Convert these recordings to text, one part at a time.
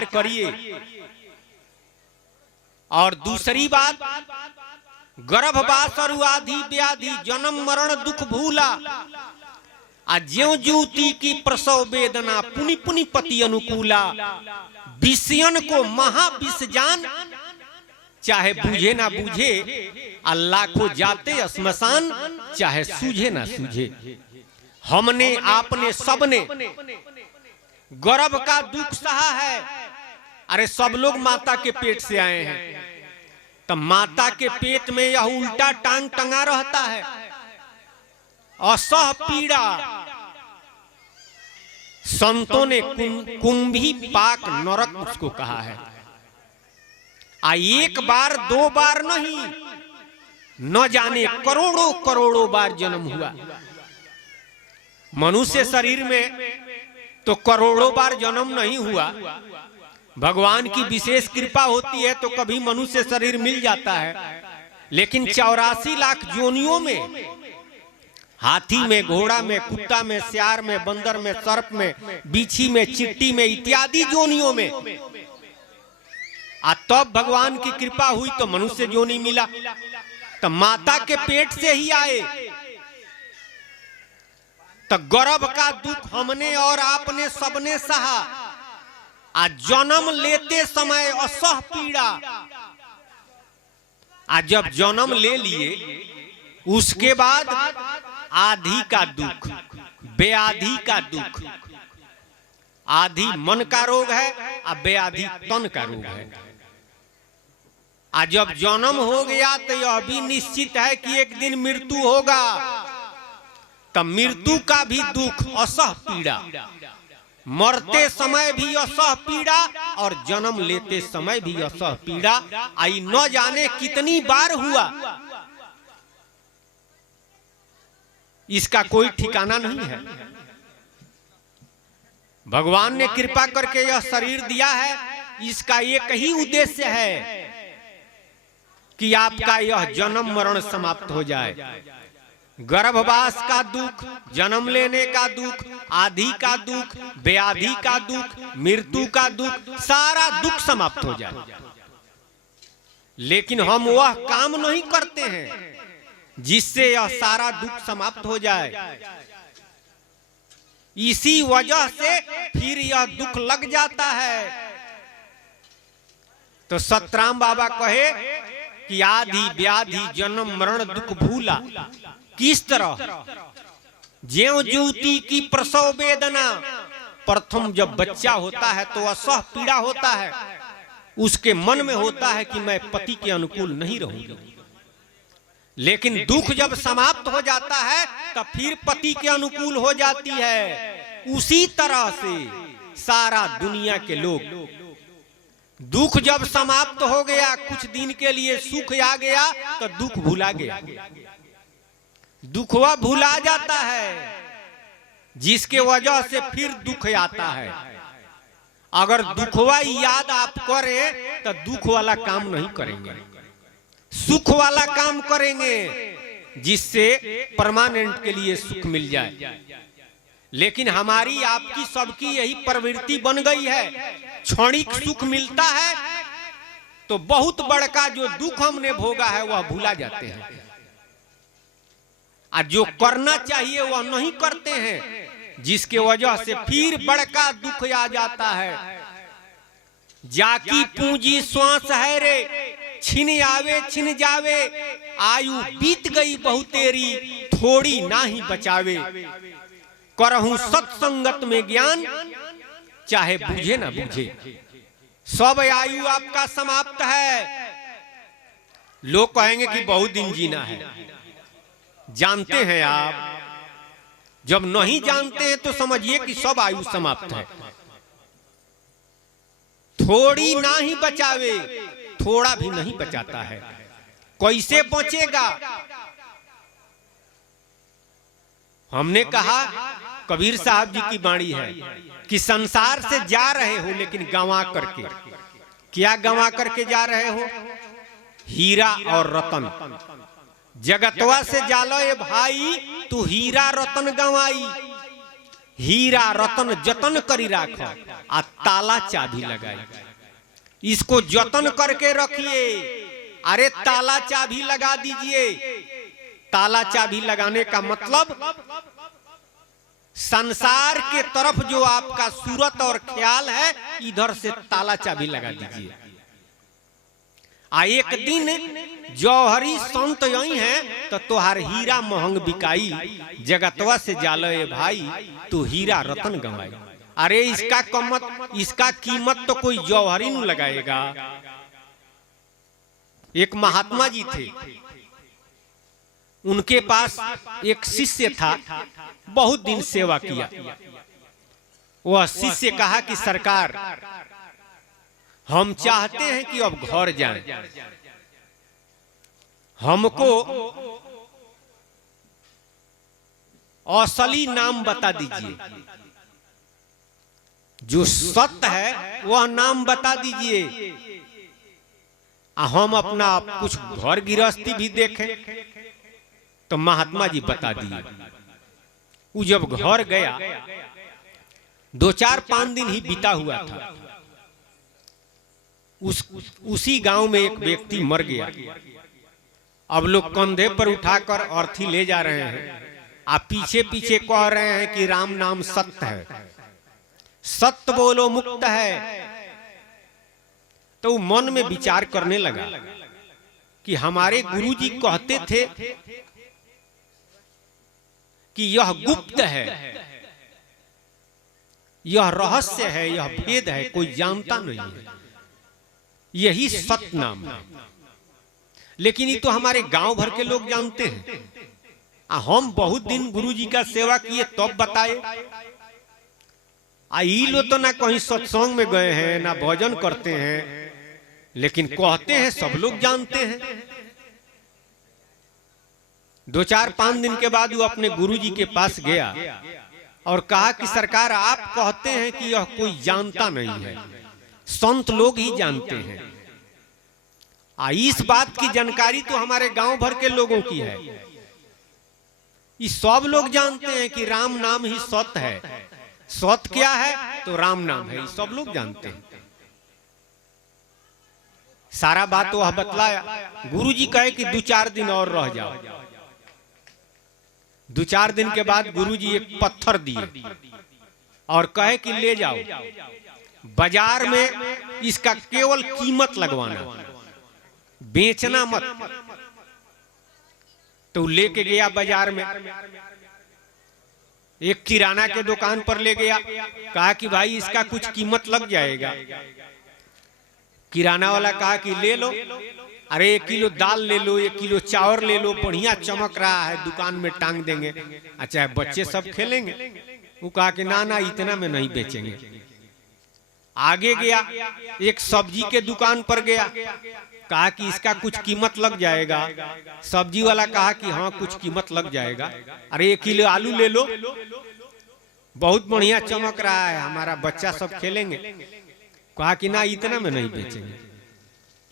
विचार करिए। और दूसरी बात, गर्भवास और आधि व्याधि जन्म मरण दुख भूला, ज्यों जूती की प्रसव वेदना पुनि पुनि पति अनुकूला। विषयन को महाविष जान, चाहे बूझे ना बूझे, अल्लाह को जाते श्मशान, चाहे सूझे ना सूझे। हमने आपने सबने गर्भ का दुख सहा है। अरे सब लोग माता के पेट से आए हैं, तो माता के पेट में यह उल्टा टांग टंगा रहता है, असह पीड़ा। संतों ने कुंभी पाक नरक उसको कहा है। एक बार दो बार नहीं, न जाने करोड़ों करोड़ों बार जन्म हुआ। मनुष्य शरीर में तो करोड़ों बार जन्म नहीं हुआ, भगवान की विशेष कृपा होती है तो कभी मनुष्य शरीर मिल जाता है। लेकिन 84 लाख योनियों में, हाथी में, घोड़ा में, कुत्ता में, सियार में, बंदर में, सर्प में, बिच्छी में, चिट्टी में इत्यादि योनियों में, तब भगवान की कृपा हुई तो मनुष्य योनि मिला। तो माता के पेट से ही आए, तो गर्भ का दुख हमने और आपने सबने सहा। जन्म लेते समय असह पीड़ा, जब जन्म ले लिए उसके बाद आधि का दुख, बेआधि का दुख। आधि मन का रोग है और बेआधि तन का रोग है। जब जन्म हो गया तो यह भी निश्चित है कि एक दिन मृत्यु होगा, तब मृत्यु का भी दुख, असह पीड़ा। मरते समय भी असह पीड़ा और जन्म लेते समय भी असह पीड़ा। आई न जाने कितनी बार हुआ, इसका कोई ठिकाना नहीं है। भगवान ने कृपा करके यह शरीर दिया है, इसका एक ही उद्देश्य है कि आपका यह जन्म मरण समाप्त हो जाए। गर्भवास का दुख, जन्म लेने का दुख, आधि का दुख, बेआधि का दुख, मृत्यु का दुख, सारा दुख समाप्त हो जाए। लेकिन हम वह काम नहीं करते हैं जिससे यह सारा दुख समाप्त हो जाए। इसी वजह से फिर यह दुख लग जाता है। तो सतराम बाबा कहे कि आधि व्याधि जन्म मरण दुख भूला। किस तरह? ज्यों जूती की प्रसव वेदना। प्रथम जब बच्चा होता है तो असह पीड़ा होता है, उसके मन में होता है कि मैं पति के अनुकूल नहीं रहूंगी। लेकिन दुख जब समाप्त हो जाता है तब फिर पति के अनुकूल हो जाती है। उसी तरह से सारा दुनिया के लोग, दुख जब समाप्त हो गया, कुछ दिन के लिए सुख आ गया तो दुख भुला गया। दुखवा भुला जाता है, जिसके वजह से फिर दुख आता है। अगर दुखवा याद आप करें तो दुख वाला काम नहीं करेंगे, सुख वाला काम करेंगे, जिससे परमानेंट के लिए सुख मिल जाए। लेकिन हमारी आपकी सबकी यही प्रवृत्ति बन गई है, क्षणिक सुख मिलता है तो बहुत बड़का जो दुख हमने भोगा है वह भूला जाते हैं, और जो करना चाहिए वह नहीं करते हैं, जिसके वजह से फिर बड़का दुख आ जाता है। जाकी पूंजी श्वास है रे, छिन आवे छिन जावे, आयु बीत गई बहुतेरी, थोड़ी ना ही बचावे। करहूं सत्संगत में ज्ञान, चाहे बूझे ना बूझे। सब आयु आपका समाप्त है। लोग कहेंगे कि बहुत दिन जीना है। जानते हैं आप? जब नहीं जानते हैं तो समझिए कि सब आयु समाप्त है। थोड़ी ना ही बचावे, थोड़ा भी नहीं बचाता है। कैसे बचेगा? हमने कहा, कबीर साहब जी की वाणी है कि संसार से जा रहे हो लेकिन गंवा करके। क्या गंवा करके जा रहे हो? हीरा और रतन। जगतवा से जालो ये भाई, तू हीरा रतन गंवाई। हीरा रतन जतन करी राख आ ताला चाबी लगाई। इसको जतन करके रखिए। अरे ताला चाबी लगा दीजिए। ताला चाबी लगाने का मतलब संसार के तरफ जो आपका सूरत और ख्याल है, इधर से ताला चाबी लगा दीजिए। आ एक दिन जौहरी संत यही है तो तोहार हीरा महंग बिकाई, जगतवा से जालो भाई तू हीरा रतन गंवाई। अरे इसका कीमत तो कोई जौहरी नहीं लगाएगा। एक महात्मा जी थे, उनके पास एक शिष्य था, बहुत दिन सेवा किया। वह शिष्य कहा कि सरकार हम चाहते हैं कि अब घर जाएं, हमको असली नाम बता दीजिए, जो सत्य है वह नाम बता दीजिए, हम अपना कुछ घर गृहस्थी भी देखें। तो महात्मा जी बता दिए। वो जब घर गया 2-4-5 दिन ही बीता हुआ था, उसी गांव में एक व्यक्ति मर गया। अब लोग कंधे पर उठाकर अर्थी ले जा रहे हैं, आप पीछे पीछे कह रहे हैं कि राम नाम सत्य है, सत्य बोलो मुक्त है। तो मन में विचार करने लगा कि हमारे गुरुजी कहते थे कि यह गुप्त है, यह रहस्य है, यह भेद है, कोई जानता नहीं है, यही सत्य नाम है। लेकिन ये तो हमारे गांव भर के लोग जानते हैं। हम बहुत दिन गुरुजी का सेवा किए तब बताए। ई लो तो ना कहीं सत्संग में गए हैं, ना भजन करते हैं, लेकिन कहते हैं सब लोग जानते हैं। 2-4-5 दिन के बाद वो अपने गुरुजी के पास गया और कहा कि सरकार आप कहते हैं कि यह कोई जानता नहीं है, संत लोग ही जानते हैं। इस बात की जानकारी तो हमारे गांव भर के लोगों की है। ये सब लोग जानते हैं कि राम नाम ही सत्य है। सत्य क्या है तो राम नाम है, सब लोग जानते हैं। सारा बात वह बतलाया। गुरुजी कहे कि 2-4 दिन और रह जाओ। 2-4 दिन के बाद गुरुजी एक पत्थर दिए और कहे कि ले जाओ, बाजार में इसका केवल कीमत लगवाना, बेचना मत। तो लेके गया बाजार में, एक किराना के दुकान पर ले गया, कहा कि भाई इसका कुछ कीमत लग जाएगा। किराना वाला कहा कि ले लो। अरे 1 किलो दाल ले लो, 1 किलो चावल ले लो, बढ़िया चमक रहा है, दुकान में टांग देंगे, अच्छा बच्चे सब खेलेंगे। वो कहा कि ना ना इतना में नहीं बेचेंगे। आगे गया, एक सब्जी के दुकान पर गया, कहा कि इसका कुछ कीमत लग जाएगा। सब्जी वाला कहा कि हाँ कुछ कीमत लग जाएगा। अरे 1 किलो आलू ले लो, बहुत बढ़िया चमक रहा है, हमारा बच्चा सब खेलेंगे। कहा कि ना इतना में नहीं बेचेंगे।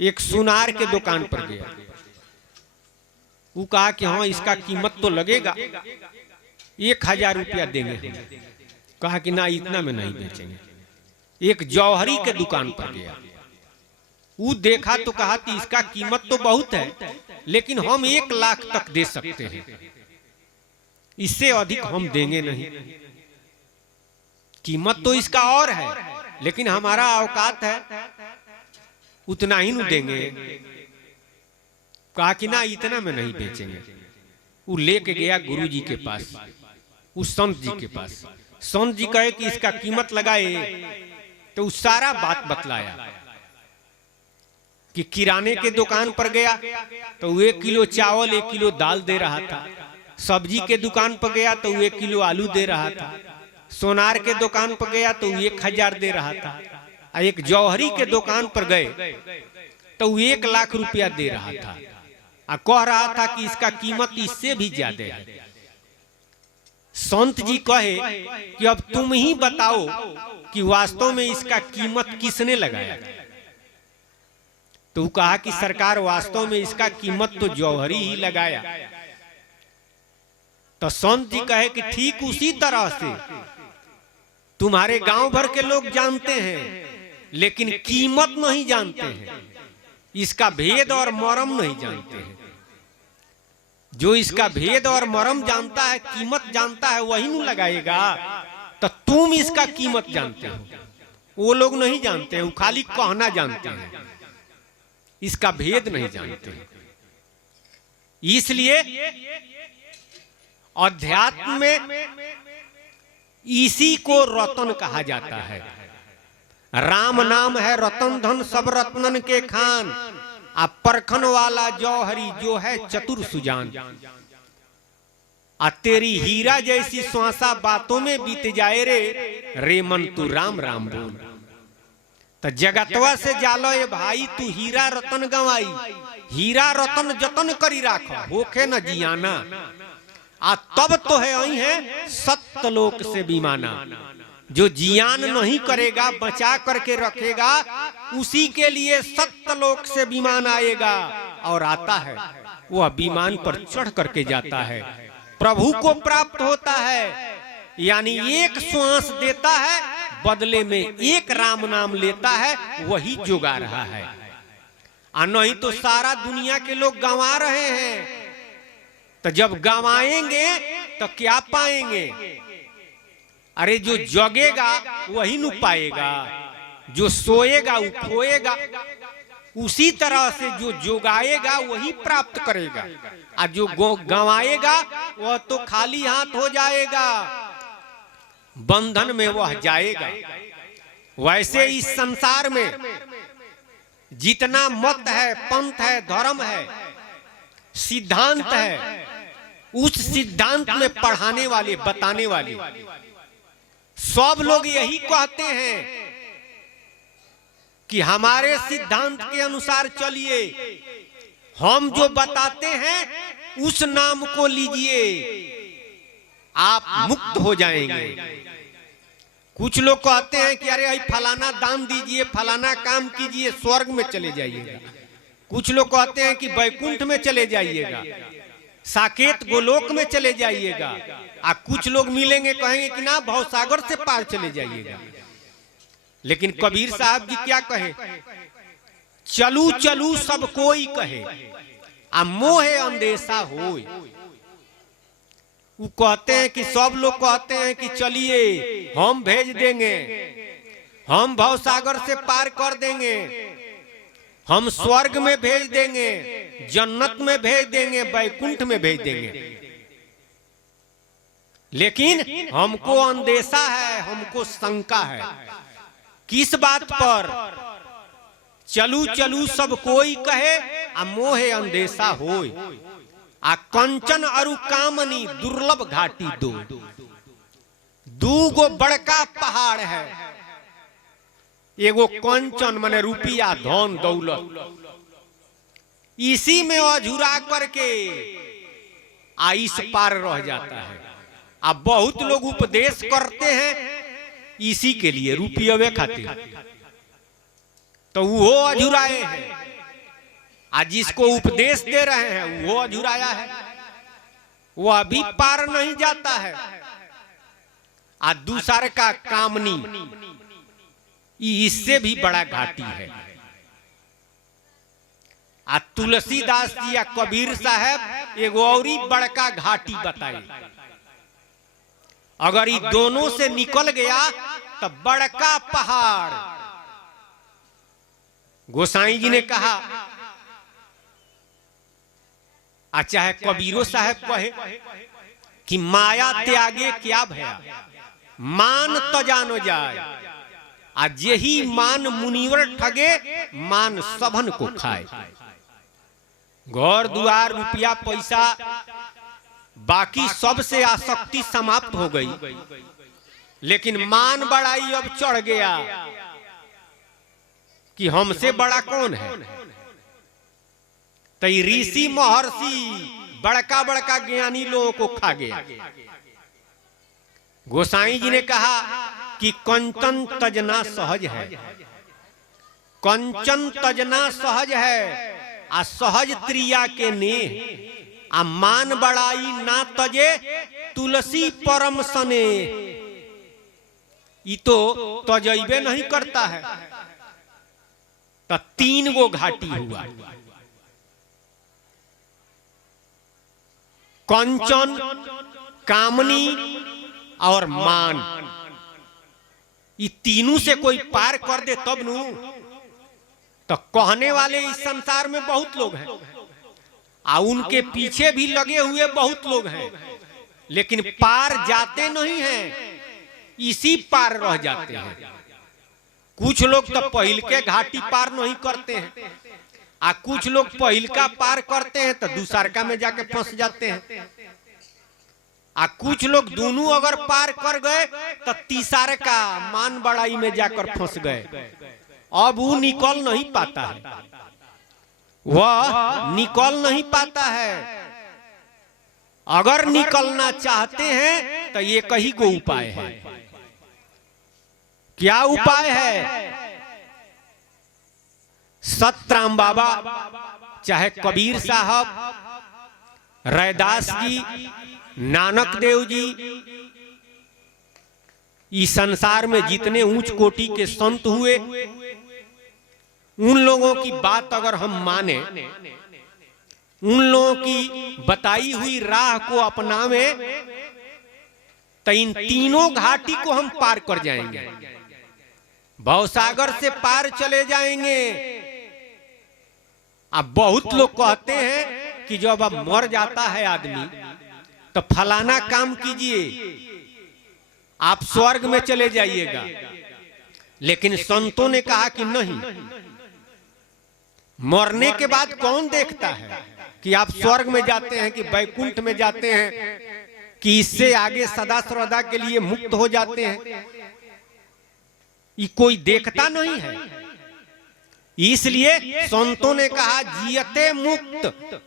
एक सुनार के दुकान पर गया, वो कहा कि हाँ इसका कीमत तो लगेगा, 1000 रुपया देंगे। कहा कि ना इतना में नहीं बेचेंगे। एक जौहरी के दुकान पर गया, वो देखा तो कहा कि इसका कीमत तो बहुत है, लेकिन हम 1 लाख तक दे सकते हैं, इससे अधिक हम देंगे नहीं। कीमत तो इसका और है, लेकिन हमारा औकात है, उतना ही न देंगे। कहा कि ना इतना में नहीं बेचेंगे। वो लेके गया गुरुजी के पास, उस संत जी के पास। संत जी कहे कि इसका कीमत लगाए, तो उस सारा बात बतलाया कि किराने के दुकान पर गया तो 1 किलो चावल 1 किलो दाल दे रहा था। सब्जी के दुकान पर गया तो 1 किलो आलू दे रहा था। सोनार के दुकान पर गया तो 1000 दे रहा था। एक जौहरी के दुकान पर गए तो 1 लाख रुपया दे रहा था, कह रहा था कि इसका कीमत इससे भी ज्यादा है। संत जी कहे कि अब तुम ही बताओ कि वास्तव में इसका कीमत किसने लगाया। तो कहा कि सरकार वास्तव में इसका कीमत तो जौहरी ही लगाया। तो संत जी कहे कि ठीक उसी तरह से तुम्हारे गांव भर के लोग जानते हैं, लेकिन कीमत नहीं जानते हैं, इसका भेद और मरम नहीं जानते हैं। जो इसका भेद और मरम जानता है, कीमत जानता है, वही नहीं लगाएगा। तो तुम इसका कीमत जानते हो, वो लोग नहीं जानते हैं, वो खाली कहना जानते हैं, इसका भेद नहीं जानते हैं। इसलिए अध्यात्म में इसी को रतन कहा जाता है। राम नाम है रतन धन सब रत्नन के खान, आ परखन वाला जौहरी जो है चतुर सुजान। आ तेरी हीरा जैसी श्वासा बातों में बीत जाए रे, रे मन तू राम राम बोल। तो जगतवा से जालो ये भाई, तू हीरा रतन गवाई, हीरा रतन जतन करी राखो, होखे न जियाना। आ तब तो है आई है सत्यलोक से विमाना। जो जियान नहीं करेगा, बचा करके रखेगा, उसी के लिए सत्यलोक से विमान आएगा। और आता है, वह विमान पर चढ़ करके जाता है, प्रभु को प्राप्त होता है। यानी एक श्वास देता है, बदले में एक राम नाम लेता है, वही जोगा रहा है। और नहीं तो सारा दुनिया के लोग गंवा रहे हैं। तो जब गंवाएंगे तो क्या पाएंगे? अरे जो जगेगा वही न पाएगा, जो सोएगा वो खोएगा। उसी तरह से जो जोगाएगा वही प्राप्त करेगा, और जो गंवाएगा वह तो खाली हाथ हो जाएगा, बंधन में वह जाएगा। वैसे इस संसार में जितना मत है, पंथ है, धर्म है, सिद्धांत है, उस सिद्धांत में पढ़ाने वाले, बताने वाले सब लोग यही कहते हैं कि हमारे सिद्धांत के अनुसार चलिए, हम जो बताते हैं उस नाम को लीजिए, आप मुक्त हो जाएंगे। कुछ लोग कहते हैं कि अरे भाई फलाना दान दीजिए, फलाना काम कीजिए, स्वर्ग में चले जाइएगा। कुछ लोग कहते हैं कि वैकुंठ में चले जाइएगा, साकेत गोलोक में चले जाइएगा। आ कुछ लोग मिलेंगे कहेंगे कि ना भवसागर से पार चले जाइएगा। लेकिन कबीर साहब जी क्या कहे? चलू चलू सब कोई कहे, आ मोहे अंदेशा होए। वो कहते हैं कि सब लोग कहते हैं कि चलिए हम भेज देंगे, हम भवसागर से पार कर देंगे, हम स्वर्ग में भेज देंगे, जन्नत में भेज देंगे, वैकुंठ में भेज देंगे। लेकिन हमको अंदेशा है, हमको शंका है। किस बात पर? चलू चलू सब कोई कहे, आ मोहे अंदेशा होए। आ कंचन अरु कामनी दुर्लभ घाटी दो। दूगो बड़का पहाड़ है, एगो कंचन माने रुपया, धन दौलत, इसी में अझुरा करके आ इस पार रह जाता है। अब बहुत लोग उपदेश करते हैं इसी के लिए, रुपये खातिर, तो वो अझुराए हैं। आज जिसको उपदेश दे रहे हैं वो अझुराया है, वो अभी पार नहीं जाता है। आज दूसरे का कामनी, इससे भी बड़ा घाटी है। आज तुलसीदास जी या कबीर साहब एगो और बड़का घाटी बताए। अगर ये दोनों से निकल गया तो बड़का पहाड़। गोसाई जी ने कहा, चाहे कबीरो साहब कहे कि माया त्यागे क्या भया, मान तजानो जाए। आज यही मान मुनिवर ठगे, मान सभन को खाए। घर दुआर रुपया पैसा बाकी सबसे आसक्ति समाप्त हो गई, लेकिन मान बड़ाई अब चढ़ गया कि हमसे बड़ा कौन है। तो ऋषि महर्षि बड़का बड़का ज्ञानी लोगों को खा गया। गोसाई जी ने कहा कि कंचन तजना सहज है, कंचन तजना सहज है, आ सहज त्रिया के नेह, आ मान बड़ाई ना तजे तुलसी परम सने। ये तो तजैबे नहीं करता है। तो 3 गो घाटी हुआ, कंचन, कामनी और मान। ये तीनों से कोई पार कर दे तब नू। तो कहने वाले इस संसार में बहुत लोग हैं और उनके पीछे भी लगे हुए बहुत लोग हैं, लेकिन पार जाते नहीं हैं, इसी पार रह जाते हैं। कुछ लोग तो पहिल के घाटी पार नहीं करते हैं और कुछ लोग पहिल का पार करते हैं तो दूसरका में जाके फंस जाते हैं। आ कुछ लोग दोनों अगर पार कर गए तो तीसरे का मान बड़ाई में जाकर फंस गए। अब वो निकल नहीं पाता है, वह निकल नहीं पाता है। अगर निकलना चाहते हैं तो ये कहीं को उपाय है। क्या उपाय है? सतराम बाबा, चाहे कबीर साहब, रैदास जी, नानक देव जी, इस संसार में जितने ऊंच कोटि के संत हुए, उन लोगों की बात अगर हम माने, उन लोगों की बताई हुई राह को अपनावे, तो इन तीनों घाटी को हम पार कर जाएंगे, भवसागर से पार चले जाएंगे। अब बहुत लोग कहते हैं कि जब अब मर जाता है आदमी तो फलाना काम कीजिए, आप स्वर्ग में चले जाइएगा। लेकिन संतों ने कहा कि नहीं, मरने के बाद कौन देखता है कि आप स्वर्ग में जाते हैं कि वैकुंठ में जाते हैं कि इससे आगे सदा सर्वदा के लिए मुक्त हो जाते हैं, ये कोई देखता नहीं है। इसलिए संतों ने कहा जियते मुक्त,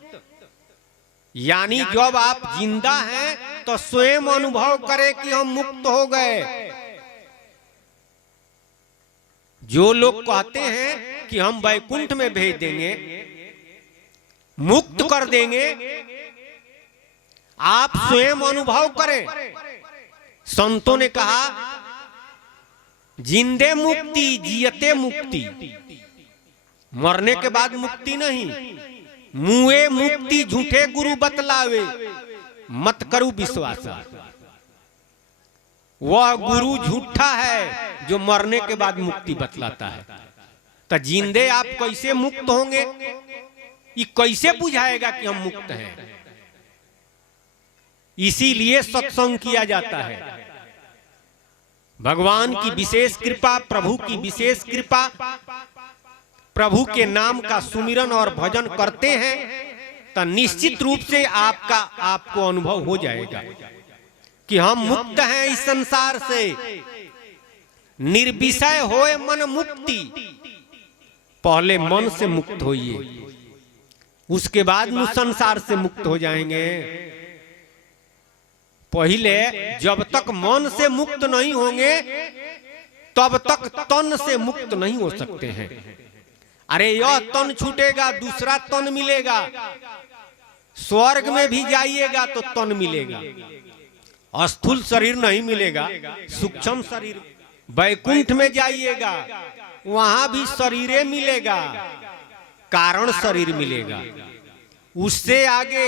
यानी जब आप जिंदा हैं तो स्वयं अनुभव करें कि हम मुक्त हो गए। जो लोग कहते हैं कि हम वैकुंठ में भेज देंगे, मुक्त कर देंगे, आप स्वयं अनुभव करें। संतों ने कहा जिंदे मुक्ति जियते मुक्ति, मरने के बाद मुक्ति नहीं। मुए मुक्ति झूठे गुरु बतलावे, मत करू विश्वास। वह गुरु झूठा है जो मरने के बाद मुक्ति बतलाता है। तो जिंदे आप कैसे मुक्त होंगे? ये कैसे बुझाएगा कि हम मुक्त हैं? इसीलिए सत्संग किया जाता है। भगवान की विशेष कृपा, प्रभु की विशेष कृपा, प्रभु के नाम का सुमिरन और भजन करते हैं तो निश्चित रूप से आपको अनुभव हो जाएगा कि हम मुक्त हैं इस संसार से। निर्विषय होए मन मुक्ति, पहले मन से मुक्त होइए, उसके बाद में संसार से मुक्त हो जाएंगे। पहले जब तक मन से मुक्त नहीं होंगे तब तक तन से मुक्त नहीं हो सकते हैं। अरे यह तन छूटेगा दूसरा तन मिलेगा, स्वर्ग में भी जाइएगा तो तन मिलेगा, स्थूल शरीर नहीं मिलेगा, सूक्ष्म शरीर। वैकुंठ में जाइएगा वहां भी शरीर मिलेगा, कारण शरीर मिलेगा। उससे आगे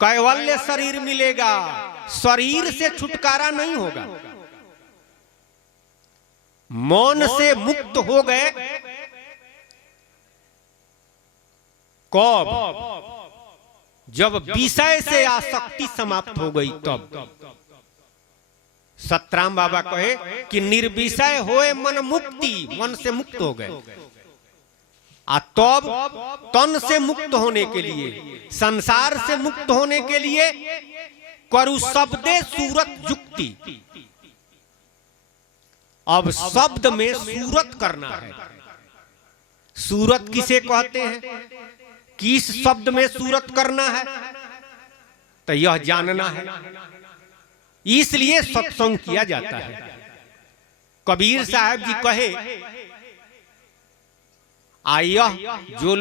कैवल्य शरीर मिलेगा, शरीर से छुटकारा नहीं होगा। मौन से मुक्त हो गए कब? जब विषय से आसक्ति समाप्त हो गई तब। सतराम बाबा कहे कि निर्विषय होए मन मुक्ति, मन से मुक्त हो गए। तब तन से मुक्त होने के लिए, संसार से मुक्त होने के लिए करु शब्दे सूरत युक्ति। अब शब्द में सूरत करना है। सूरत किसे कहते हैं? किस शब्द में सूरत करना है? तो यह जानना है। इसलिए सत्संग किया जाता है। कबीर साहब जी कहे, आयह जो